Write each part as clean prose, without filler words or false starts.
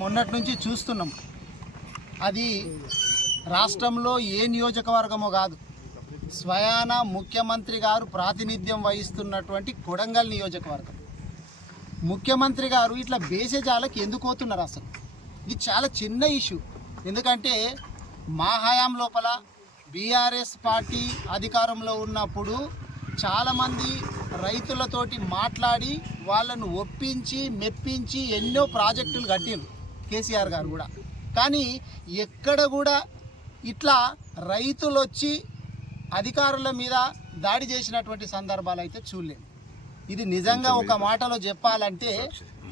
మొన్నటి నుంచి చూస్తున్నాం. అది రాష్ట్రంలో ఏ నియోజకవర్గమో కాదు, స్వయాన ముఖ్యమంత్రి గారు ప్రాతినిధ్యం వహిస్తున్నటువంటి కొడంగల్ నియోజకవర్గం. ముఖ్యమంత్రి గారు ఇట్లా బేసేజాలకు ఎందుకు పోతున్నారు? అసలు ఇది చాలా చిన్న ఇష్యూ. ఎందుకంటే మా హయాం లోపల బీఆర్ఎస్ పార్టీ అధికారంలో ఉన్నప్పుడు చాలామంది రైతులతోటి మాట్లాడి వాళ్ళను ఒప్పించి మెప్పించి ఎన్నో ప్రాజెక్టులు కట్టారు కేసీఆర్ గారు కూడా. కానీ ఎక్కడ కూడా ఇట్లా రైతులు వచ్చి అధికారుల మీద దాడి చేసినటువంటి సందర్భాలు అయితే చూడలేము. ఇది నిజంగా ఒక మాటలో చెప్పాలంటే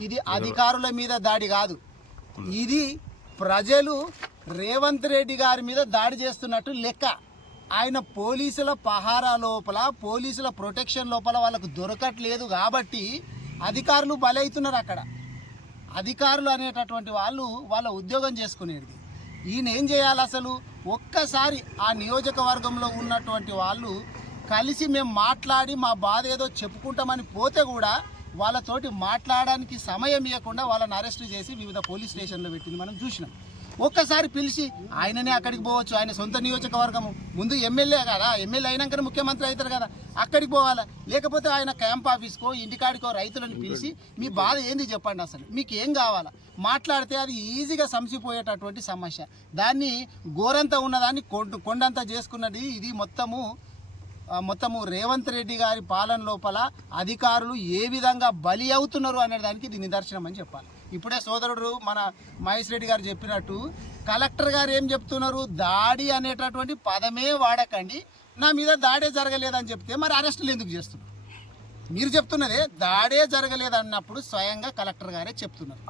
ఇది అధికారుల మీద దాడి కాదు, ఇది ప్రజలు రేవంత్ రెడ్డి గారి మీద దాడి చేస్తున్నట్టు లెక్క. ఆయన పోలీసుల పహారా లోపల, పోలీసుల ప్రొటెక్షన్ లోపల వాళ్ళకు దొరకట్లేదు కాబట్టి అధికారులు బలవుతున్నారు. అక్కడ అధికారులు అనేటటువంటి వాళ్ళు వాళ్ళ ఉద్యోగం చేసుకునేది. ఈయన ఏం చేయాలి? అసలు ఒక్కసారి ఆ నియోజకవర్గంలో ఉన్నటువంటి వాళ్ళు కలిసి మేము మాట్లాడి మా బాధ ఏదో చెప్పుకుంటామని పోతే కూడా వాళ్ళతోటి మాట్లాడడానికి సమయం ఇవ్వకుండా వాళ్ళని అరెస్ట్ చేసి వివిధ పోలీస్ స్టేషన్లో పెట్టింది మనం చూసినాం. ఒక్కసారి పిలిచి ఆయననే అక్కడికి పోవచ్చు, ఆయన సొంత నియోజకవర్గము, ముందు ఎమ్మెల్యే కదా, ఎమ్మెల్యే అయినాకనే ముఖ్యమంత్రి అవుతారు కదా, అక్కడికి పోవాలా. లేకపోతే ఆయన క్యాంప్ ఆఫీస్కో ఇంటికాడికో రైతులను పిలిచి మీ బాధ ఏంది చెప్పండి, అసలు మీకు ఏం కావాలా మాట్లాడితే అది ఈజీగా సంసిపోయేటటువంటి సమస్య. దాన్ని గోరంతా ఉన్నదాన్ని కొండంతా చేసుకున్నది. ఇది మొత్తము రేవంత్ రెడ్డి గారి పాలన లోపల అధికారులు ఏ విధంగా బలి అవుతున్నారు అనే దానికి ఇది నిదర్శనం అని చెప్పాలి. ఇప్పుడే సోదరుడు మన మహేష్ రెడ్డి గారు చెప్పినట్టు కలెక్టర్ గారు ఏం చెప్తున్నారు? దాడి అనేటటువంటి పదమే వాడకండి, నా మీద దాడే జరగలేదని చెప్తే మరి అరెస్టులు ఎందుకు చేస్తున్నారు? మీరు చెప్తున్నదే దాడే జరగలేదన్నప్పుడు స్వయంగా కలెక్టర్ గారే చెప్తున్నారు.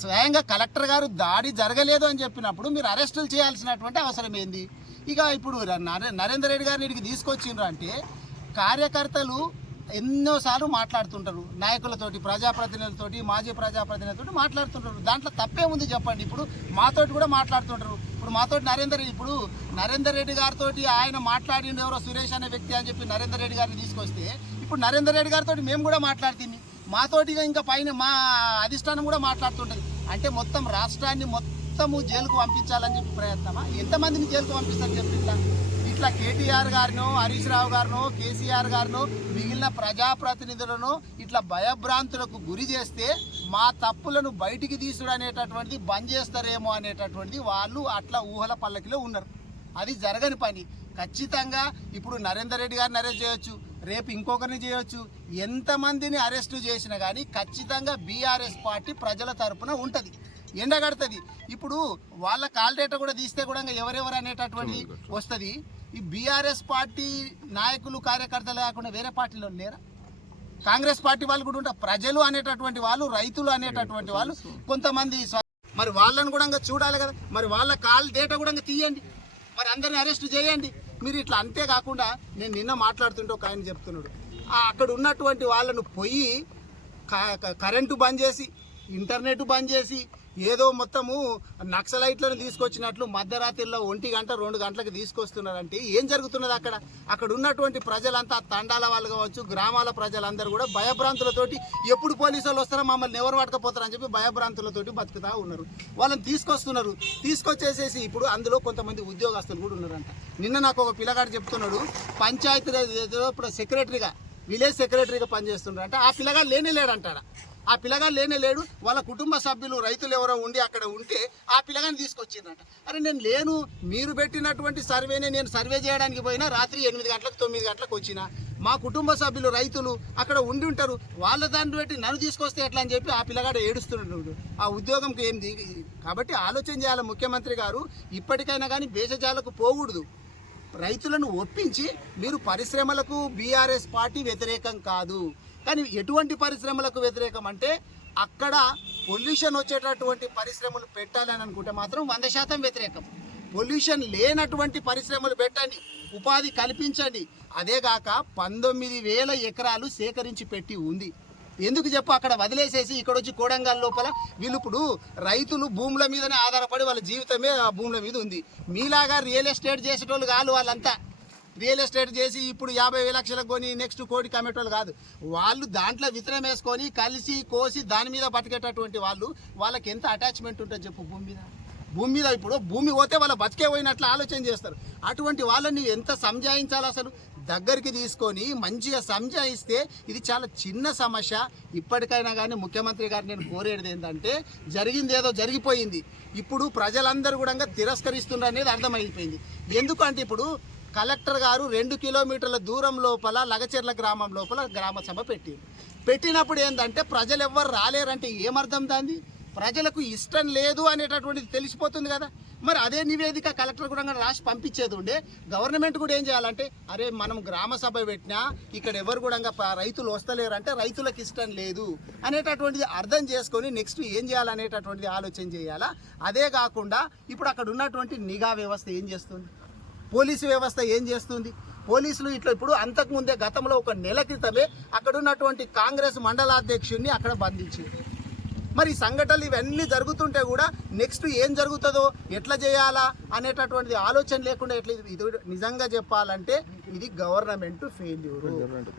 స్వయంగా కలెక్టర్ గారు దాడి జరగలేదు అని చెప్పినప్పుడు మీరు అరెస్టులు చేయాల్సినటువంటి అవసరం ఏంది? ఇక ఇప్పుడు నరేందర్ రెడ్డి గారిని ఇక్కడికి తీసుకొచ్చిండ్రు అంటే కార్యకర్తలు ఎన్నోసార్లు మాట్లాడుతుంటారు, నాయకులతోటి, ప్రజాప్రతినిధులతోటి, మాజీ ప్రజాప్రతినిధులతోటి మాట్లాడుతుంటారు. దాంట్లో తప్పేముంది చెప్పండి? ఇప్పుడు మాతోటి కూడా మాట్లాడుతుంటారు. ఇప్పుడు మాతోటి నరేందర్ రెడ్డి గారితో ఆయన మాట్లాడిండు ఎవరో సురేష్ అనే వ్యక్తి అని చెప్పి నరేందర్ రెడ్డి గారిని తీసుకొస్తే ఇప్పుడు నరేందర్ రెడ్డి గారితో మేము కూడా మాట్లాడుతుంది, మాతోటిగా ఇంకా పైన మా అధిష్టానం కూడా మాట్లాడుతుంటుంది. అంటే మొత్తం రాష్ట్రాన్ని మొత్తము జైలుకు పంపించాలని చెప్పి ప్రయత్నమా? ఎంతమందిని జైలుకు పంపిస్తారని చెప్పి ఇట్లా కేటీఆర్ గారినో, హరీష్ రావు గారినో, కేసీఆర్ గారినో, మిగిలిన ప్రజాప్రతినిధులను ఇట్లా భయభ్రాంతులకు గురి చేస్తే మా తప్పులను బయటికి తీసుడు అనేటటువంటిది బంద్ చేస్తారేమో అనేటటువంటిది వాళ్ళు అట్లా ఊహల పల్లకిలో ఉన్నారు. అది జరగని పని. ఖచ్చితంగా ఇప్పుడు నరేందర్ రెడ్డి గారిని అరెస్ట్ చేయొచ్చు, రేపు ఇంకొకరిని చేయొచ్చు. ఎంతమందిని అరెస్టు చేసినా కానీ ఖచ్చితంగా బీఆర్ఎస్ పార్టీ ప్రజల తరపున ఉంటుంది, ఎండగడుతుంది. ఇప్పుడు వాళ్ళ కాల్ డేటా కూడా తీస్తే కూడా ఎవరెవరు అనేటటువంటిది వస్తుంది. ఈ బీఆర్ఎస్ పార్టీ నాయకులు, కార్యకర్తలు కాకుండా వేరే పార్టీలో లేరా? కాంగ్రెస్ పార్టీ వాళ్ళు కూడా ఉంటారు. ప్రజలు అనేటటువంటి వాళ్ళు, రైతులు అనేటటువంటి వాళ్ళు కొంతమంది, మరి వాళ్ళని కూడా చూడాలి కదా. మరి వాళ్ళ కాల్ డేటా కూడా తీయండి, మరి అందరిని అరెస్ట్ చేయండి. మీరు ఇట్లా అంతేకాకుండా నేను నిన్న మాట్లాడుతుంటే ఒక ఆయన చెప్తున్నాడు, అక్కడ ఉన్నటువంటి వాళ్ళను పోయి కరెంటు బంద్ చేసి, ఇంటర్నెట్ బంద్ చేసి, ఏదో మొత్తము నక్సలైట్లను తీసుకొచ్చినట్లు మధ్యరాత్రిలో 1 గంట 2 గంటలకు తీసుకొస్తున్నారంటే ఏం జరుగుతున్నది? అక్కడ ఉన్నటువంటి ప్రజలంతా, తండాల వాళ్ళు కావచ్చు, గ్రామాల ప్రజలందరూ కూడా భయభ్రాంతులతోటి ఎప్పుడు పోలీసు వాళ్ళు వస్తారో మమ్మల్ని ఎవరు పట్టుకపోతారని చెప్పి భయభ్రాంతులతోటి బతుకుతా ఉన్నారు. వాళ్ళని తీసుకొచ్చేసేసి ఇప్పుడు అందులో కొంతమంది ఉద్యోగస్తులు కూడా ఉన్నారంట. నిన్న నాకు ఒక పిల్లగాడు చెప్తున్నాడు, పంచాయతీ సెక్రటరీగా, విలేజ్ సెక్రటరీగా పనిచేస్తున్నాడు అంటే. ఆ పిల్లగాడు లేనేలేడంటాడా? ఆ పిల్లగాడు లేనేలేడు. వాళ్ళ కుటుంబ సభ్యులు రైతులు ఎవరో ఉండి అక్కడ ఉంటే ఆ పిల్లగాని తీసుకొచ్చిందంట. అరే నేను లేను, మీరు పెట్టినటువంటి సర్వేనే నేను సర్వే చేయడానికి పోయినా రాత్రి 8 గంటలకు 9 గంటలకు వచ్చిన. మా కుటుంబ సభ్యులు రైతులు అక్కడ ఉండి ఉంటారు, వాళ్ళ దాన్ని పెట్టి నన్ను తీసుకొస్తే ఎట్లా అని చెప్పి ఆ పిల్లగాడు ఏడుస్తున్నాడు. ఆ ఉద్యోగంకి ఏంది? కాబట్టి ఆలోచన చేయాలి ముఖ్యమంత్రి గారు. ఇప్పటికైనా కానీ భేషజాలకు పోకూడదు. రైతులను ఒప్పించి మీరు పరిశ్రమలకు బీఆర్ఎస్ పార్టీ వ్యతిరేకం కాదు, కానీ ఎటువంటి పరిశ్రమలకు వ్యతిరేకం అంటే అక్కడ పొల్యూషన్ వచ్చేటటువంటి పరిశ్రమలు పెట్టాలని అనుకుంటే మాత్రం 100% వ్యతిరేకం. పొల్యూషన్ లేనటువంటి పరిశ్రమలు పెట్టండి, ఉపాధి కల్పించండి. అదేగాక 19,000 ఎకరాలు సేకరించి పెట్టి ఉంది. ఎందుకు చెప్పు అక్కడ వదిలేసేసి ఇక్కడ వచ్చి కోడంగల్ లోపల వీళ్ళు ఇప్పుడు రైతులు భూముల మీదనే ఆధారపడి వాళ్ళ జీవితమే ఆ భూముల మీద ఉంది. మీలాగా రియల్ ఎస్టేట్ చేసేటోళ్ళు కాదు వాళ్ళంతా. రియల్ ఎస్టేట్ చేసి ఇప్పుడు 50 లక్షలకు కొని నెక్స్ట్ కోటి కమ్మేటోళ్ళు కాదు. వాళ్ళు దాంట్లో విత్తనం వేసుకొని కలిసి కోసి దాని మీద బతికేటటువంటి వాళ్ళు, వాళ్ళకి ఎంత అటాచ్మెంట్ ఉంటుంది చెప్పు భూమి మీద ఇప్పుడు భూమి పోతే వాళ్ళ బతికే పోయినట్లు ఆలోచన చేస్తారు. అటువంటి వాళ్ళని ఎంత సంజాయించాలి అసలు? దగ్గరికి తీసుకొని మంచిగా సంజాయిస్తే ఇది చాలా చిన్న సమస్య. ఇప్పటికైనా కానీ ముఖ్యమంత్రి గారు నేను కోరేది ఏంటంటే, జరిగింది ఏదో జరిగిపోయింది, ఇప్పుడు ప్రజలందరూ కూడా తిరస్కరిస్తున్నారు అనేది అర్థమైపోయింది. ఎందుకంటే ఇప్పుడు కలెక్టర్ గారు 2 కిలోమీటర్ల దూరం లోపల లగచెర్ల గ్రామం లోపల గ్రామ సభ పెట్టినప్పుడు ఏంటంటే ప్రజలు ఎవ్వరు రాలేరంటే ఏమర్థం దాన్ని? ప్రజలకు ఇష్టం లేదు అనేటటువంటిది తెలిసిపోతుంది కదా. మరి అదే నివేదిక కలెక్టర్ కూడా రాసి పంపించేది ఉండే. గవర్నమెంట్ కూడా ఏం చేయాలంటే, అరే మనం గ్రామ సభ పెట్టినా ఇక్కడ ఎవరు కూడా రైతులు వస్తలేరు అంటే రైతులకు ఇష్టం లేదు అనేటటువంటిది అర్థం చేసుకొని నెక్స్ట్ ఏం చేయాలనేటటువంటిది ఆలోచన చేయాలా. అదే కాకుండా ఇప్పుడు అక్కడ ఉన్నటువంటి నిఘా వ్యవస్థ ఏం చేస్తుంది, పోలీసు వ్యవస్థ ఏం చేస్తుంది? పోలీసులు ఇట్లా ఇప్పుడు అంతకుముందే గతంలో 1 నెల క్రితమే అక్కడ ఉన్నటువంటి కాంగ్రెస్ మండలాధ్యక్షుడిని అక్కడ బంధించింది. మరి సంఘటనలు ఇవన్నీ జరుగుతుంటే కూడా నెక్స్ట్ ఏం జరుగుతుందో, ఎట్లా చేయాలా అనేటటువంటిది ఆలోచన లేకుండా ఎట్లా, ఇది నిజంగా చెప్పాలంటే ఇది గవర్నమెంట్ ఫెయిల్యూర్. రేవంత్